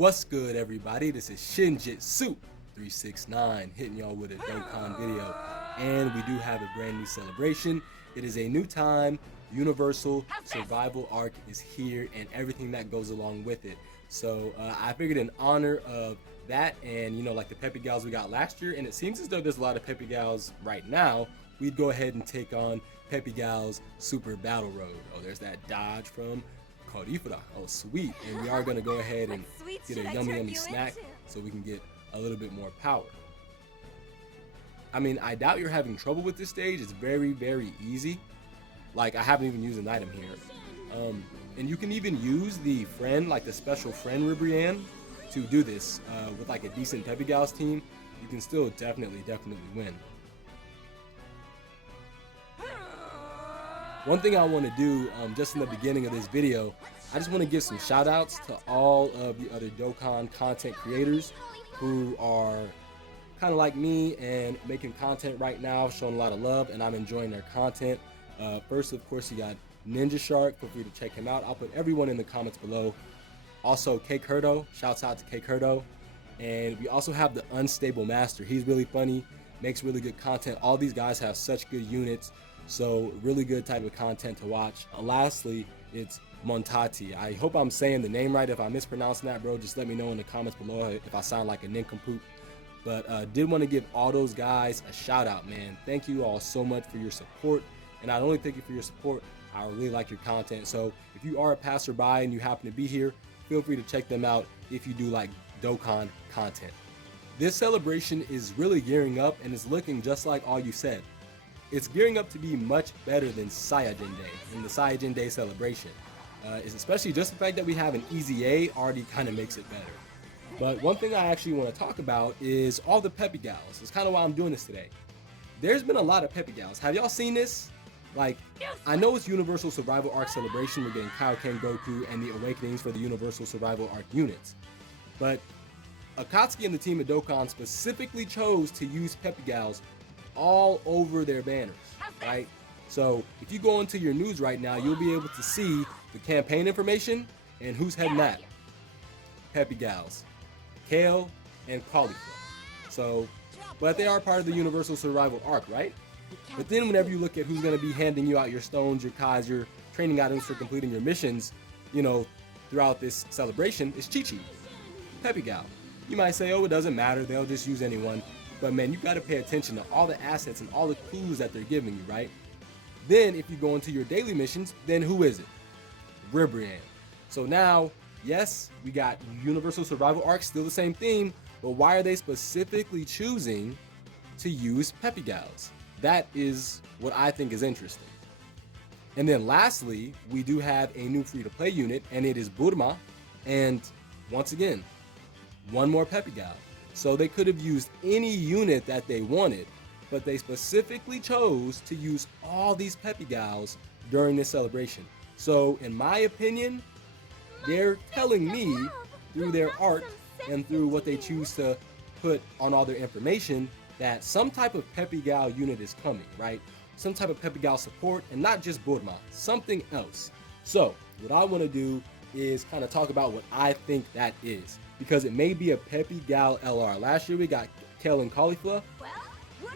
What's good, everybody? This is Shinjitsu369 hitting y'all with a Dokkan video, and we do have a brand new celebration. It is a new time. Universal Survival Arc is here and everything that goes along with it. So I figured in honor of that and, you know, like the Peppy Gals we got last year, and it seems as though there's a lot of Peppy Gals right now, we'd go ahead and take on Peppy Gals Super Battle Road. Oh, there's that dodge from Caulifla. Oh, sweet. And we are going to go ahead and get a yummy snack so we can get a little bit more power. I mean, I doubt you're having trouble with this stage. It's very, very easy. Like, I haven't even used an item here. And you can even use the friend, like the special friend Ribrianne, to do this. With like a decent Peppy Gals team, you can still definitely win. One thing I want to do just in the beginning of this video, I just want to give some shout outs to all of the other Dokkan content creators who are kind of like me and making content right now, showing a lot of love, and I'm enjoying their content. First, of course, you got Ninja Shark. Feel free to check him out. I'll put everyone in the comments below. Also, Cake Herdo. Shouts out to Cake Herdo. And we also have the Unstable Master. He's really funny, makes really good content. All these guys have such good units. So really good type of content to watch. Lastly, it's Montati. I hope I'm saying the name right. If I'm mispronouncing that, bro, just let me know in the comments below if I sound like a nincompoop. But did want to give all those guys a shout out, man. Thank you all so much for your support. And not only thank you for your support, I really like your content. So if you are a passerby and you happen to be here, feel free to check them out if you do like Dokkan content. This celebration is really gearing up and is looking just like all you said. It's gearing up to be much better than Saiyajin Day and the Saiyajin Day celebration. It's especially just the fact that we have an easy A already kind of makes it better. But one thing I actually want to talk about is all the Peppy Gals. It's kind of why I'm doing this today. There's been a lot of Peppy Gals. Have y'all seen this? Like, I know it's Universal Survival Arc celebration. We're getting Kaioken Goku and the Awakenings for the Universal Survival Arc units. But Akatsuki and the team at Dokkan specifically chose to use Peppy Gals all over their banners, right? So if you go into your news right now, you'll be able to see the campaign information and who's heading that. Peppy Gals, Kale, and Caulifla. So, but they are part of the Universal Survival Arc, right? But then whenever you look at who's going to be handing you out your stones, your Kais, your training items for completing your missions, you know, throughout this celebration, it's Chi-Chi, Peppy Gal. You might say, oh, it doesn't matter, they'll just use anyone. But man, you got to pay attention to all the assets and all the clues that they're giving you, right? Then if you go into your daily missions, then who is it? Ribrianne. So now, yes, we got Universal Survival Arc, still the same theme, but why are they specifically choosing to use Peppy Gals? That is what I think is interesting. And then lastly, we do have a new free-to-play unit, and it is Burma, and once again, one more Peppy Gal. So they could have used any unit that they wanted, but they specifically chose to use all these Peppy Gals during this celebration. So in my opinion, they're telling me through their art and through what they choose to put on all their information that some type of Peppy Gal unit is coming, right? Some type of Peppy Gal support, and not just Burma, something else. So what I want to do is kind of talk about what I think that is, because it may be a Peppy Gal LR. Last year we got Kale and Caulifla.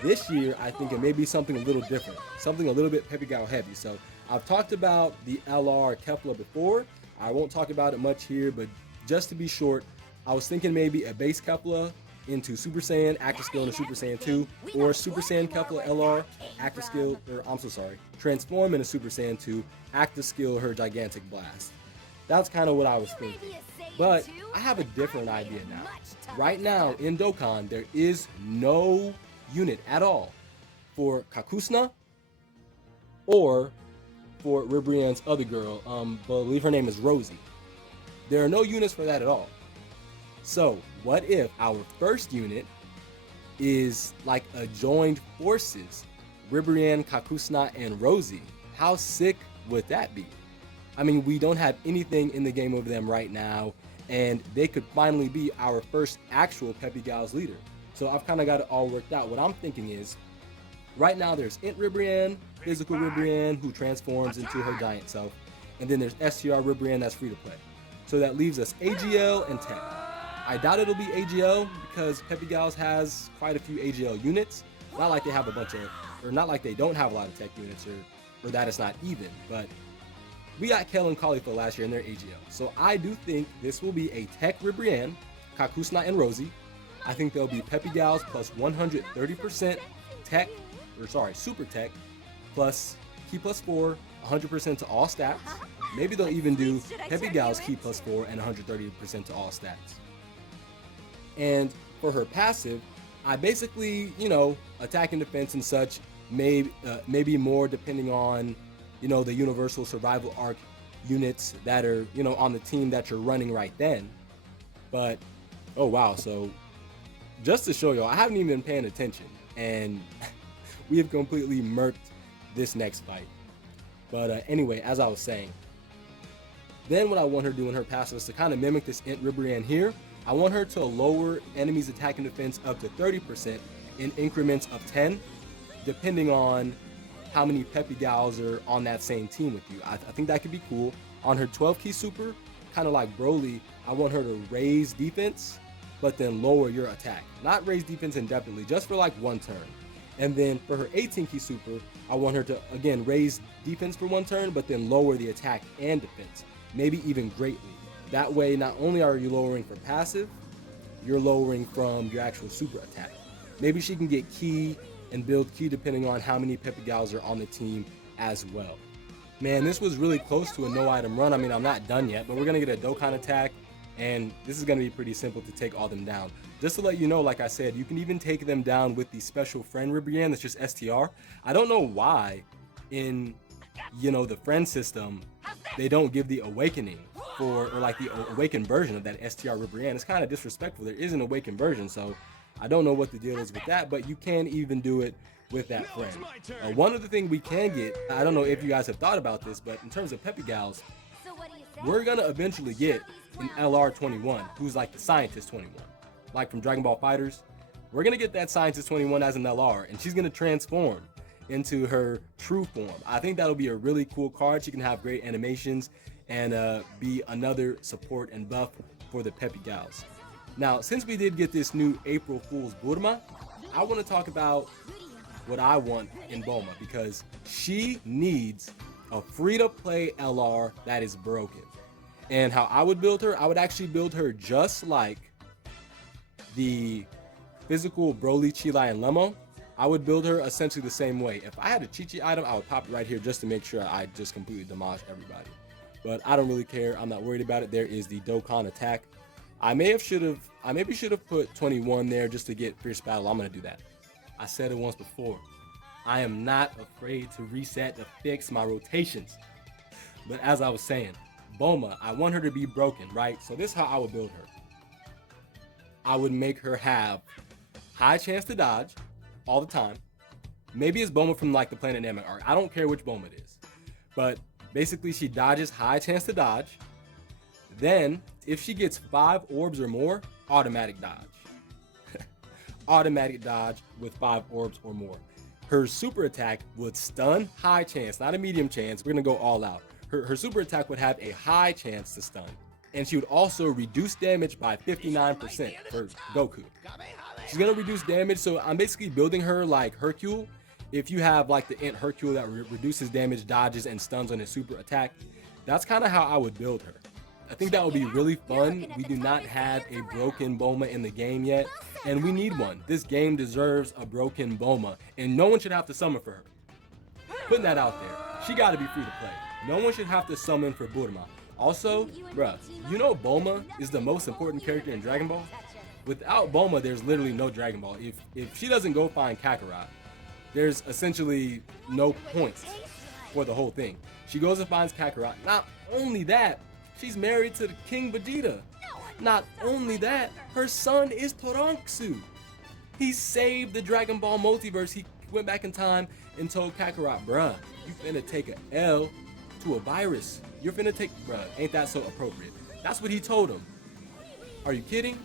This year I think it may be something a little different, something a little bit Peppy Gal heavy. So I've talked about the LR Kefla before. I won't talk about it much here, but just to be short, I was thinking maybe a base Kefla into Super Saiyan, active skill into Super Saiyan 2, or Super Saiyan Kefla LR, active skill, or I'm so sorry, transform into Super Saiyan 2, active skill her gigantic blast. That's kind of what I was thinking. But I have a different idea now. Right now in Dokkan, there is no unit at all for Kakusna or for Ribrianne's other girl. Believe her name is Rosie. There are no units for that at all. So what if our first unit is like a joined forces, Ribrianne, Kakusna, and Rosie? How sick would that be? I mean, we don't have anything in the game of them right now, and they could finally be our first actual Peppy Gals leader. So I've kind of got it all worked out. What I'm thinking is, right now there's Int Ribrianne, Physical Ribrianne, who transforms into her giant self, and then there's STR Ribrianne that's free to play. So that leaves us AGL and Tech. I doubt it'll be AGL because Peppy Gals has quite a few AGL units. Not like they have a bunch of, or not like they don't have a lot of tech units, or that it's not even. But we got Kel and Caulifla last year in their AGL. So I do think this will be a tech Ribrianne, Kakusna, and Rosie. I think there'll be Peppy Gals plus 130% tech, super tech, plus key plus 4, 100% to all stats. Maybe they'll even do Peppy Gals key plus 4 and 130% to all stats. And for her passive, I basically, attack and defense and such, maybe more depending on, the Universal Survival Arc units that are, on the team that you're running right then. But, oh wow, so just to show y'all, I haven't even been paying attention, and we have completely murked this next fight. But anyway, as I was saying, then what I want her to do in her passive is to kind of mimic this Int Ribrianne here. I want her to lower enemies' attack and defense up to 30% in increments of 10, depending on how many Peppy Gals are on that same team with you. I think that could be cool. On her 12 key super, kind of like Broly, I want her to raise defense, but then lower your attack. Not raise defense indefinitely, just for like one turn. And then for her 18 key super, I want her to, again, raise defense for one turn, but then lower the attack and defense, maybe even greatly. That way, not only are you lowering for passive, you're lowering from your actual super attack. Maybe she can get key and build key depending on how many Peppy Gals are on the team as well. Man, this was really close to a no item run. I mean, I'm not done yet, but we're gonna get a Dokkan attack, and this is gonna be pretty simple to take all them down. Just to let you know, like I said, you can even take them down with the special friend Ribrianne that's just STR. I don't know why in, the friend system, they don't give the awakening or like the awakened version of that STR Ribrianne. It's kind of disrespectful. There is an awakened version, so I don't know what the deal is with that, but you can even do it with that friend. One other thing we can get, I don't know if you guys have thought about this, but in terms of Peppy Gals, we're gonna eventually get an LR21, who's like the Scientist 21, like from Dragon Ball FighterZ. We're gonna get that Scientist 21 as an LR, and she's gonna transform into her true form. I think that'll be a really cool card. She can have great animations and be another support and buff for the Peppy Gals. Now, since we did get this new April Fool's Burma, I want to talk about what I want in Bulma, because she needs a free-to-play LR that is broken. And how I would build her, I would actually build her just like the physical Broly, Chilai, and Lemo. I would build her essentially the same way. If I had a Chi-Chi item, I would pop it right here just to make sure I just completely demolish everybody. But I don't really care. I'm not worried about it. There is the Dokkan attack. I maybe should have put 21 there just to get fierce battle. I'm gonna do that. I said it once before. I am not afraid to reset to fix my rotations. But as I was saying, Bulma, I want her to be broken, right? So this is how I would build her. I would make her have high chance to dodge all the time. Maybe it's Bulma from like the Planet Namek arc. I don't care which Bulma it is. But basically she dodges, high chance to dodge. Then if she gets 5 orbs or more, automatic dodge. Automatic dodge with 5 orbs or more. Her super attack would stun, high chance, not a medium chance. We're gonna go all out. Her super attack would have a high chance to stun. And she would also reduce damage by 59% for Goku. She's gonna reduce damage, so I'm basically building her like Hercule. If you have like the Int Hercule that reduces damage, dodges, and stuns on his super attack, that's kind of how I would build her. I think that would be really fun. We do not have a broken Bulma in the game yet, and we need one. This game deserves a broken Bulma, and no one should have to summon for her. Putting that out there. She gotta be free to play. No one should have to summon for Burma. Also, bruh, you know Bulma is the most important character in Dragon Ball? Without Bulma, there's literally no Dragon Ball. If she doesn't go find Kakarot, there's essentially no points for the whole thing. She goes and finds Kakarot. Not only that, she's married to the King Vegeta. Not only that, her son is Toronksu. He saved the Dragon Ball multiverse. He went back in time and told Kakarot, bruh, you finna take a L to a virus. You're finna take, bruh, ain't that so appropriate? That's what he told him. Are you kidding?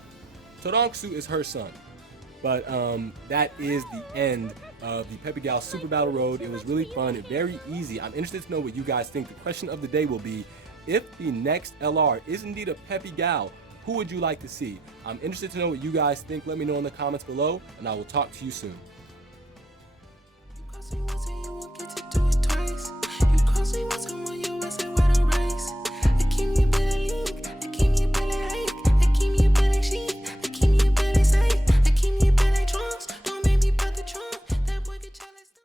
Toronksu is her son. But that is the end of the Peppy Gals Super Battle Road. It was really fun and very easy. I'm interested to know what you guys think. The question of the day will be, if the next LR is indeed a Peppy Gal, Who would you like to see? I'm interested to know what you guys think. Let me know in the comments below, and I will talk to you soon.